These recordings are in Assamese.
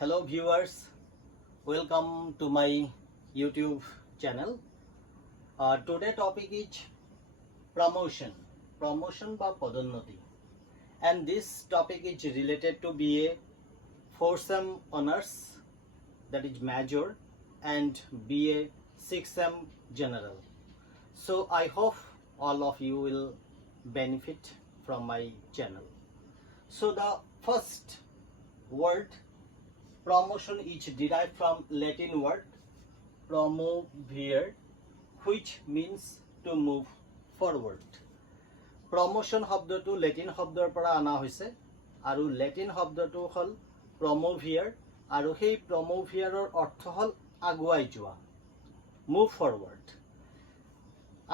Hello viewers, welcome to my YouTube channel. Today topic is promotion বা পদোন্নতি, and this topic is related to BA 4 SEM honors, that is major, and BA 6 SEM general. So I hope all of you will benefit from my channel. So the first word promotion is derived from Latin word promovere, which means to move forward. Promotion শব্দটো লেটিন শব্দৰ পৰা আনা হৈছে আৰু লেটিন শব্দটো হ'ল promovere আৰু সেই promovereৰ অৰ্থ হ'ল আগুৱাই যোৱা, move forward.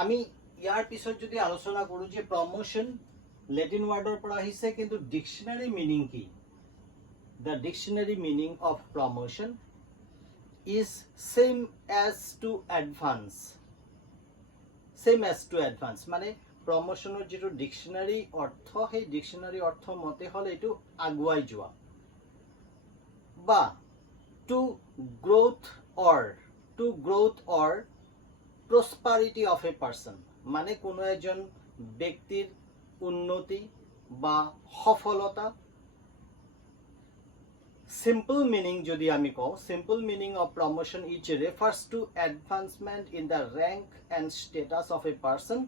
আমি ইয়াৰ পিছত যদি আলোচনা কৰো যে promotion লেটিন ওয়াৰ্ডৰ পৰা আহিছে, কিন্তু ডিকশনারি মিনিং কি? The dictionary meaning of promotion is same as to advance. মানে promotionৰ যেটো ডিকশনাৰি অৰ্থ, সেই ডিকশনাৰি অৰ্থ মতে হল এটো আগুৱাই যোৱা বা to growth or prosperity of a person, মানে কোনো এজন ব্যক্তিৰ উন্নতি বা সফলতা. Simple meaning jodi ami ko, simple meaning of promotion each refers to advancement in the rank and status of a person,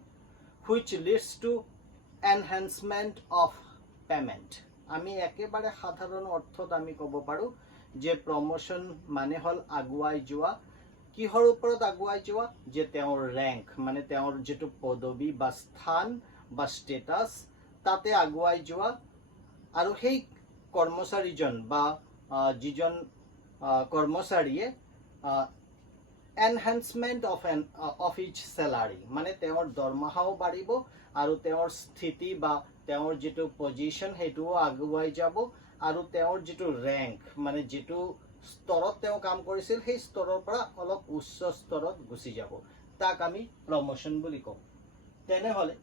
which leads to enhancement of payment. Ami ekebare sadharon orthot ami kobo paru je promotion mane hol aguai joa. Kihor uporot aguai joa? Je teor rank, mane teor jetu podobi ba sthan ba status tate aguai joa aru hei কর্মচারীজন বা যিজন কর্মচারীয়ে এনহান্সমেন্ট অফ ইচ স্যালারি, মানে তেওঁৰ দৰমহাও বাঢ়িব আৰু তেওঁৰ স্থিতি বা তেওঁৰ যেটো পজিশন হেতুও আগুৱাই যাব আৰু তেওঁৰ যেটো ৰেংক, মানে যেটো স্তৰত তেওঁ কাম কৰিছিল সেই স্তৰৰ পৰা অলপ উচ্চ স্তৰত গুচি যাব, তাক আমি প্ৰমোশন বুলি কওঁ. তেনেহলে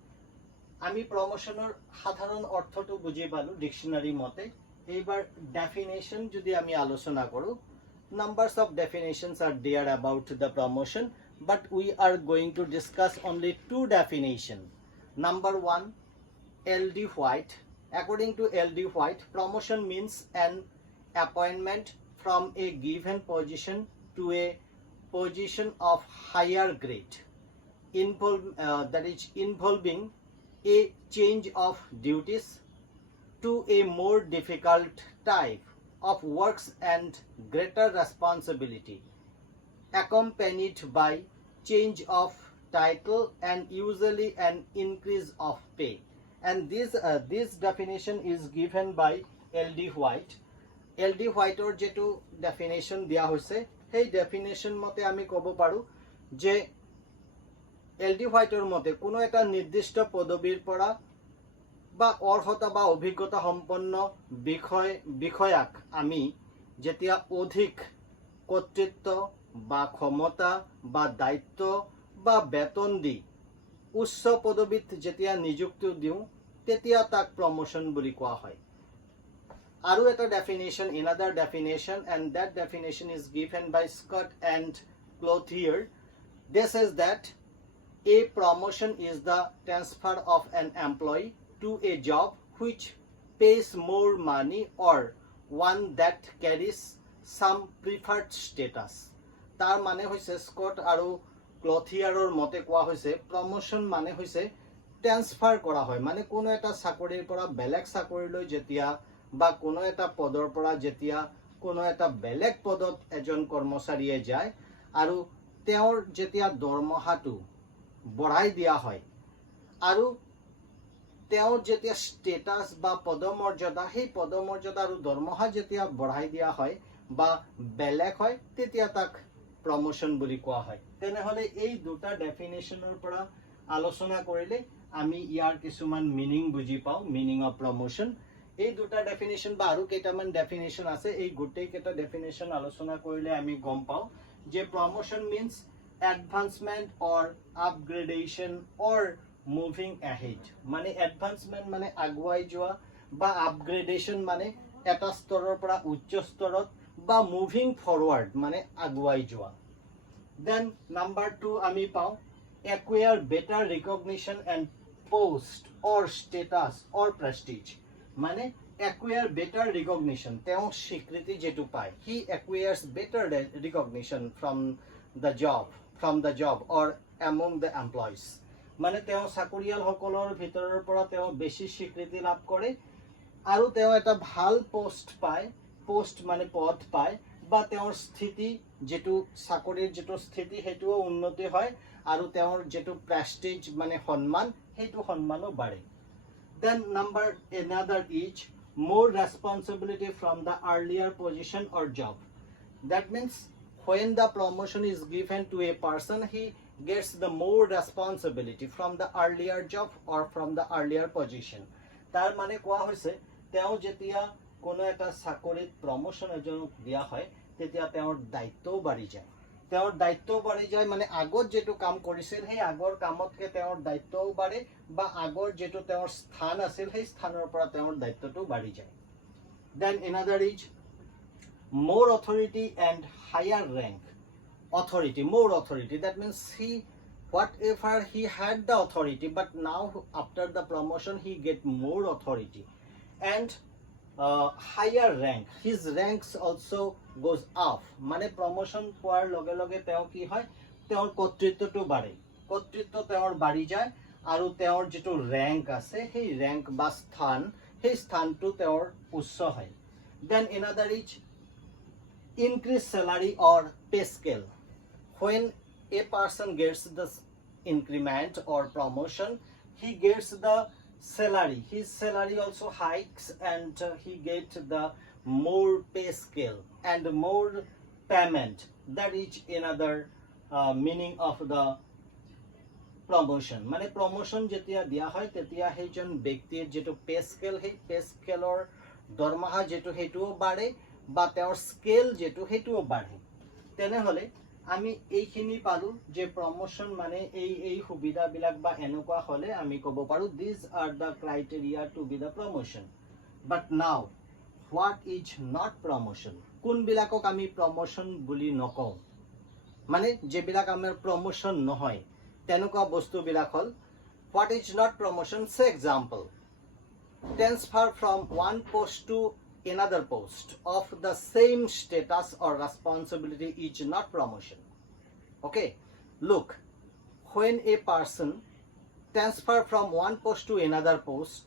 আমি প্ৰমোশনৰ সাধাৰণ অৰ্থটো বুজি পালো ডিকশনাৰি মতে. এইবাৰ ডেফিনেশন যদি আমি আলোচনা কৰো, numbers of definitions are there about the promotion, but we are going to discuss only two definition. Number 1, L.D. White. According to L.D. White, promotion means an appointment from a given position to a position of higher grade, that is involving a change of duties to a more difficult type of works and greater responsibility, accompanied by change of title and usually an increase of pay. And this definition is given by L.D. White. L.D. White or jetu definition dia hoise, hey definition mote ami kobo paru je L.D. White or mote kono eta nirdishto podobir pora বা অর্হতা বা অভিজ্ঞতা সম্পন্ন বিষয়াক আমি যেতিয়া অধিক কর্তৃত্ব বা ক্ষমতা বা দায়িত্ব বা বেতন দি উচ্চ পদবীত যেতিয়া নিযুক্তি দিও তেতিয়া তাক প্রমোশন বুলি কোৱা হয়. আৰু এটা definition, another definition, and that definition is given by Scott and Clothier. This is that a promotion is the transfer of an employee to a job which pays more money or one that carries some preferred status. তার মানে হইছে স্কট আৰু ক্লথিয়াৰৰ মতে কোৱা হৈছে প্ৰমোশন মানে হইছে ট্ৰান্সফাৰ কৰা হয়, মানে কোনো এটা চাকৰিৰ পৰা বেলেগ চাকৰিলৈ যেতিয়া বা কোনো এটা পদৰ পৰা যেতিয়া কোনো এটা বেলেগ পদত এজন কৰ্মচাৰীয়ে যায় আৰু তেওঁৰ যেতিয়া দৰমহাটো বঢ়াই দিয়া হয় আৰু তেওঁৰ যেতিয়া স্টেটাস বা পদমৰ্যাদা, সেই পদমৰ্যাদা আৰু দৰমহা যেতিয়া বঢ়াই দিয়া হয় বা বেলেগ হয় তেতিয়া তাক প্ৰমোশন বুলি কোৱা হয়. তেনেহলে এই দুটা ডেফিনেশনৰ পৰা আলোচনা কৰিলে আমি ইয়াৰ কিছুমান মিনিং বুজি পাওঁ, মিনিং অফ প্ৰমোশন. এই দুটা ডেফিনেশন বা আৰু কেইটামান ডেফিনেশন আছে, এই গোটেই কেইটা ডেফিনেশন আলোচনা কৰিলে আমি গম পাওঁ যে প্ৰমোশন মিন্স এডভান্সমেন্ট অৰ আপগ্ৰেডেশন অৰ মুভিং ahead, মানে এডভান্সমেন্ট মানে আগুৱাই যোৱা বা আপগ্ৰেডেশন মানে এটা স্তৰৰ পৰা উচ্চ স্তৰত বা মুভিং ফৰৱাৰ্ড মানে আগুৱাই যোৱা। দেন নাম্বাৰ 2 আমি পাওঁ acquire better recognition and post or status or prestige মানে acquire better recognition তেওঁ স্বীকৃতি যেটো পায় he acquires better recognition from the job or among the employees মানে তেওঁ চাকৰিয়ালসকলৰ ভিতৰৰ পৰা তেওঁ বেছি স্বীকৃতি লাভ কৰে আৰু তেওঁ এটা ভাল পোষ্ট পায় পোষ্ট মানে পদ পায় বা তেওঁৰ স্থিতি যেটো চাকৰিৰ যেটো স্থিতি হেতুও উন্নতি হয় আৰু তেওঁৰ যেটো প্ৰেষ্টিজ মানে সন্মান হেতু সন্মানো বাঢ়ে। Then number another is more responsibility from the earlier position or job. That means when the promotion is given to a person, he gets the more responsibility from the earlier job or from the earlier position. তার মানে কোৱা হৈছে তেওঁ যেতিয়া কোনো এটা চাকৰিত প্ৰমোশন এজনক দিয়া হয় তেতিয়া তেওঁৰ দায়িত্বও বাঢ়ি যায় তেওঁৰ দায়িত্ব বাঢ়ি যায় মানে আগত যেটো কাম কৰিছিল সেই আগৰ কামতকে তেওঁৰ দায়িত্বও বাঢ়ে বা আগৰ যেটো তেওঁৰ স্থান আছিল সেই স্থানৰ পৰা তেওঁৰ দায়িত্বটো বাঢ়ি যায়। Then another is more authority and higher rank. Authority, more authority, that means whatever he had the authority but now after the promotion he get more authority and higher rank, his ranks also goes up মানে promotion পোৱাৰ লগে লগে তেওঁ কি হয় তেওঁৰ কৰ্তৃত্বটো বাঢ়ে কৰ্তৃত্ব তেওঁৰ বাঢ়ি যায় আৰু তেওঁৰ যেটো rank আছে সেই rank বা স্থান সেই স্থানটো তেওঁৰ উচ্চ হয়। Then another is increase salary or pay scale. When a person gets the increment or promotion, he gets the salary, his salary also hikes and he gets the more pay scale and more payment. That is another meaning of the promotion. মানে promotion যেতিয়া দিয়া হয় তেতিয়া সেইজন ব্যক্তিৰ যেটো pay scale সেই pay scaleৰ দৰমহা যেটো হেতুও বাঢ়ে বা তেওঁৰ স্কেল যেটো হেতুও বাঢ়ে। তেনেহলে আমি এইখিনি পালো যে প্ৰমোশন মানে এই সুবিধাবিলাক বা এনেকুৱা হলে আমি ক'ব পাৰো these are the criteria to be the promotion. But now what is not promotion? কোনবিলাকক আমি প্ৰমোশন বুলি নকওঁ মানে যেবিলাক আমাৰ প্ৰমোশন নহয় তেনেকুৱা বস্তুবিলাক হল what is not promotion? Say example, transfer from one post to another post of the same status or responsibility is not promotion. Okay, look, when a person transfer from one post to another post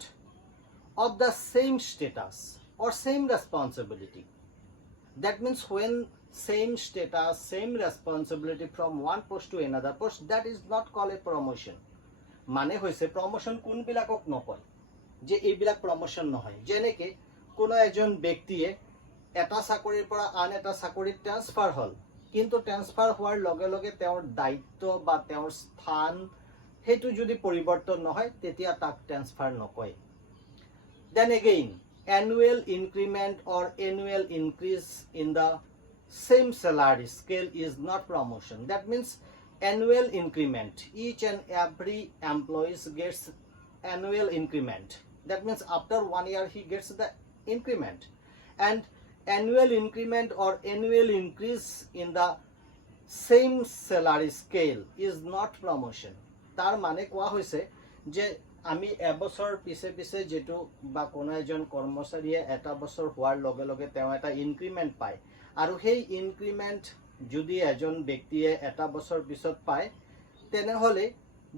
of the same status or same responsibility, that means when same status same responsibility from one post to another post, that is not called a promotion. মানে হৈছে promotion কোনবিলাকক নকয় যে এইবিলাক promotion নহয় যেনেকে কোনো এজন ব্যক্তিয়ে এটা চাকৰিৰ পৰা আন এটা চাকৰিত ট্ৰান্সফাৰ হল কিন্তু ট্ৰান্সফাৰ হোৱাৰ লগে লগে তেওঁৰ দায়িত্ব বা তেওঁৰ স্থান হেতু যদি পৰিৱৰ্তন নহয় তেতিয়া তাক ট্ৰান্সফাৰ নকয়। Then again annual increment or annual increase in the same salary scale is not promotion. That means annual increment, each and every employee gets annual increment. That means after 1 year he gets the increment and annual increment or annual increase in the same salary scale is not promotion. তার মানে কোৱা হৈছে যে আমি এবছৰ পিছে পিছে যেটো বা কোনো এজন কৰ্মচাৰীয়ে এটা বছৰ হোৱাৰ লগে লগে তেওঁ এটা ইনক্ৰিমেন্ট পায় আৰু সেই ইনক্ৰিমেন্ট যদি এজন ব্যক্তিয়ে এটা বছৰ পিছত পায় তেনেহলে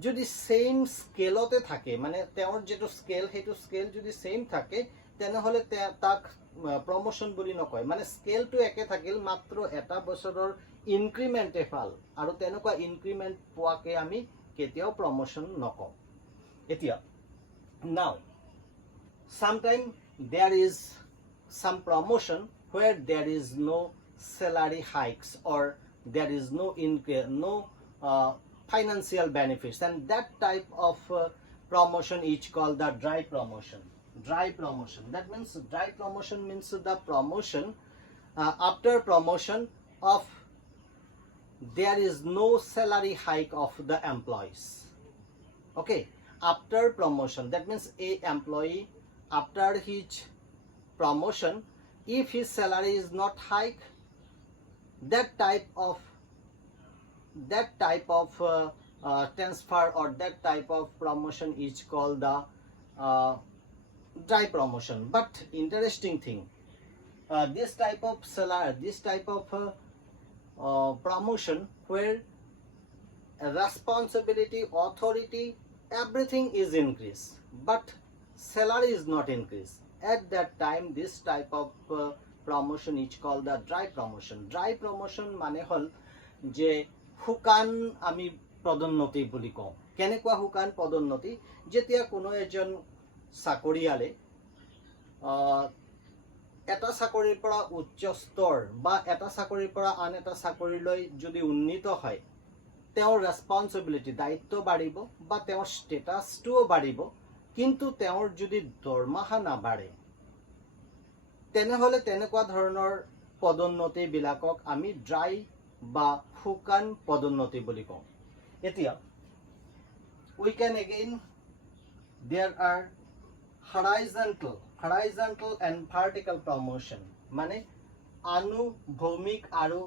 যদি সেম স্কেলতে থাকে মানে তেওঁৰ যেটো স্কেল হেতু স্কেল যদি সেম থাকে তেনেহলে তাক প্ৰমোশন বুলি নকয় মানে স্কেলটো একে থাকিল মাত্ৰ এটা বছৰৰ ইনক্ৰিমেন্টে পাল আৰু তেনেকুৱা ইনক্ৰিমেন্ট পোৱাকে আমি কেতিয়াও প্ৰমোশন নকওঁ। এতিয়া now sometime there is some promotion where there is no salary hikes or there is no financial benefits and that type of promotion is called the dry promotion. Dry promotion, that means dry promotion means the promotion after promotion of there is no salary hike of the employees. Okay, after promotion, that means a employee after his promotion if his salary is not hike, that type of transfer or that type of promotion is called the dry promotion. But interesting thing, this type of salary, this type of promotion where responsibility, authority, everything is increased, but salary is not increased. At that time, this type of promotion is called the dry promotion. Dry promotion মানে হল যে হুকান আমি পদোন্নতি বুলি কওঁ। কেনেকুৱা হুকান পদোন্নতি? যেতিয়া কোনো এজন চাকৰিয়ালে এটা চাকৰিৰ পৰা উচ্চ স্তৰ বা এটা চাকৰিৰ পৰা আন এটা চাকৰিলৈ যদি উন্নীত হয়, তেওঁৰ ৰেসপন্সিবিলিটি, দায়িত্ব বাঢ়িব বা তেওঁৰ ষ্টেটাছটোও বাঢ়িব, কিন্তু তেওঁৰ যদি দৰমহা নাবাঢ়ে, তেনেহ'লে তেনেকুৱা ধৰণৰ পদোন্নতিবিলাকক আমি ড্ৰাই বা শুকান পদোন্নতি বুলি কওঁ। এতিয়া we can again, there are horizontal and vertical promotion, মানে আনুভৌমিক আৰু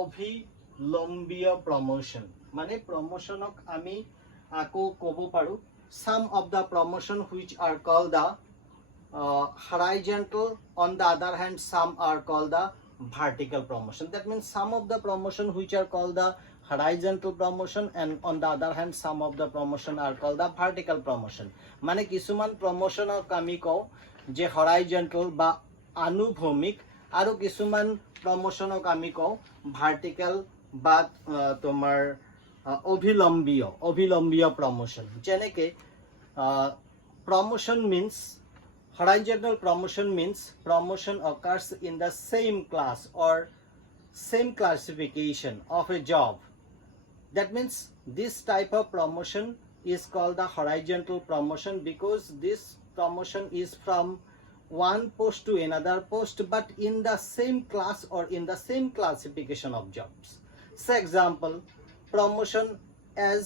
অভিলম্বীয় promotion, মানে promotionক আমি আকৌ ক'ব পাৰো some of the promotion which are called the horizontal, on the other hand some are called the vertical promotion. That means some of the promotion which are called the horizontal promotion, and on the other hand some of the promotion are called the vertical promotion. মানে কিছুমান promotionক আমি কওঁ যে horizontal বা আনুভৌমিক, আৰু কিছুমান promotionক আমি কওঁ vertical বা তোমাৰ অভিলম্বীয় promotion. যেনেকৈ promotion means, horizontal promotion means promotion occurs in the same class or same classification of a job. That means this type of promotion is called the horizontal promotion because this promotion is from one post to another post, but in the same class or in the same classification of jobs. Say example, promotion as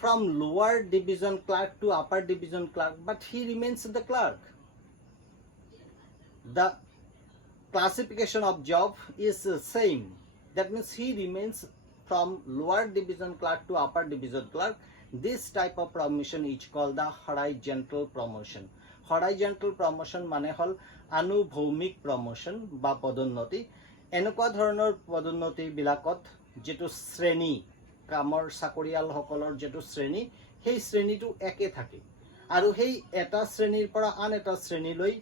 from lower division clerk to upper division clerk, but he remains the clerk. The classification of job is the same. That means he remains from lower division clerk to upper division clerk. This type of promotion is called the horizontal promotion. Horizontal promotion মানে হল আনুভৌমিক promotion বা পদোন্নতি। এনেকুৱা ধৰণৰ পদোন্নতি বিলাকত যেটো শ্ৰেণী, কামৰ চাকৰিয়ালসকলৰ যেটো শ্ৰেণী, সেই শ্ৰেণীটো একে থাকে, আৰু সেই এটা শ্ৰেণীৰ পৰা আন এটা শ্ৰেণীলৈ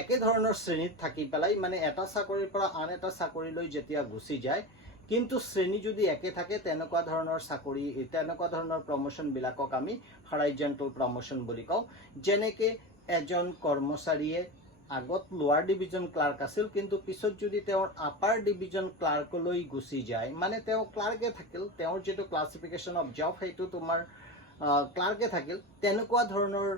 একে ধৰণৰ শ্ৰেণীত থাকি পেলাই, মানে এটা চাকৰিৰ পৰা আন এটা চাকৰিলৈ যেতিয়া গুচি যায়, কিন্তু শ্ৰেণী যদি একে থাকে, তেনেকুৱা ধৰণৰ চাকৰি, তেনেকুৱা ধৰণৰ প্ৰমোশনবিলাকক আমি হৰাইজন্টেল প্ৰমোশন বুলি কওঁ। যেনেকৈ এজন কৰ্মচাৰীয়ে আগত লোৱাৰ ডিভিজন ক্লাৰ্ক আছিল, কিন্তু পিছত যদি তেওঁৰ আপাৰ ডিভিজন ক্লাৰ্কলৈ গুচি যায়, মানে তেওঁ ক্লাৰ্কে থাকিল, তেওঁৰ যেটো ক্লাছিফিকেশ্যন অফ জব সেইটো তোমাৰ ক্লাৰ্কে থাকিল, তেনেকুৱা ধৰণৰ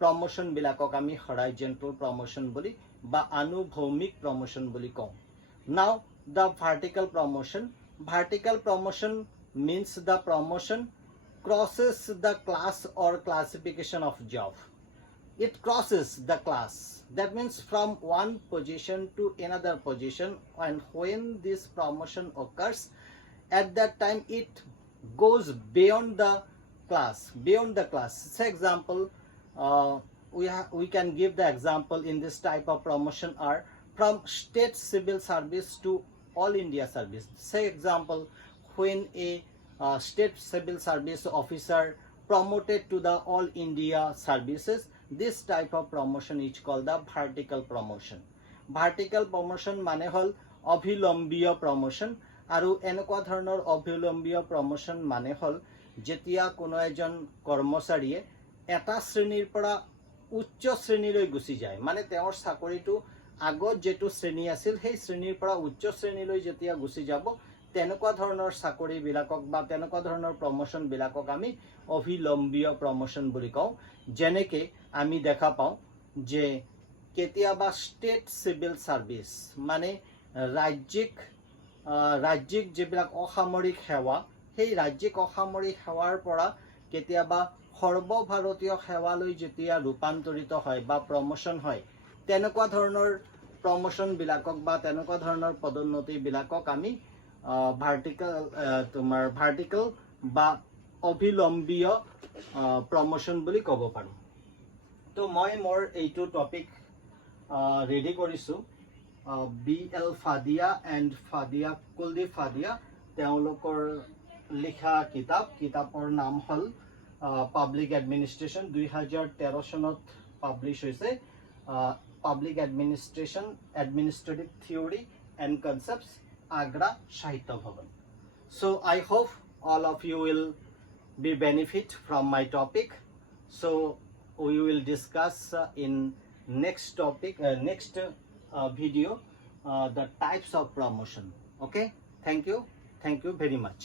প্ৰমোশনবিলাকক আমি হৰাইজন্টেল প্ৰমোশন বুলি বা আনুভৌমিক প্ৰমোশন বুলি কওঁ। নাও the vertical promotion. Vertical promotion means the promotion crosses the class or classification of job. It crosses the class. That means from one position to another position, and when this promotion occurs, at that time it goes beyond the class. Say example, we can give the example in this type of promotion are from state civil service to all India service. Say example, when a state civil service officer promoted to the all India services, this type of promotion is called the vertical promotion. Vertical promotion মানে হল অভিলম্বীয় promotion, আৰু এনেকুৱা ধৰণৰ অভিলম্বীয় promotion মানে হল যেতিয়া কোনো এজন কৰ্মচাৰীয়ে এটা শ্ৰেণীৰ পৰা উচ্চ শ্ৰেণীলৈ গুচি যায়, মানে তেওঁৰ চাকৰিটো আগত যেটো শ্ৰেণী আছিল সেই শ্ৰেণীৰ পৰা উচ্চ শ্ৰেণীলৈ যেতিয়া গুচি যাব, তেনেকুৱা ধৰণৰ চাকৰি বিলাকক বা তেনেকুৱা ধৰণৰ প্ৰমোশন বিলাকক আমি অভিলম্বীয় প্ৰমোশন বুলি কওঁ। যেনেকৈ আমি দেখা পাওঁ যে কেতিয়াবা ষ্টেট সিভিল সাৰ্ভিস মানে ৰাজ্যিক যিবিলাক অসামৰিক সেৱা, সেই ৰাজ্যিক অসামৰিক সেৱাৰ পৰা কেতিয়াবা সৰ্বভাৰতীয় সেৱালৈ যেতিয়া ৰূপান্তৰিত হয় বা প্ৰমোশন হয়, তেনেকুৱা ধৰণৰ প্ৰমোশ্যনবিলাকক বা তেনেকুৱা ধৰণৰ পদোন্নতিবিলাকক আমি ভাৰ্টিকেল বা অভিলম্বীয় প্ৰমোশ্যন বুলি ক'ব পাৰোঁ। তো মই মোৰ এইটো টপিক ৰেডি কৰিছোঁ BL ফাদিয়া এণ্ড কুলদীপ ফাদিয়া তেওঁলোকৰ লিখা কিতাপৰ নাম হ'ল পাব্লিক এডমিনিষ্ট্ৰেশ্যন। 2013 চনত পাব্লিছ হৈছে public administrative theory and concepts, Agra সাহিত্য ভৱন। So I hope all of you will be benefit from my topic. So we will discuss in next video the types of promotion. Okay, thank you very much.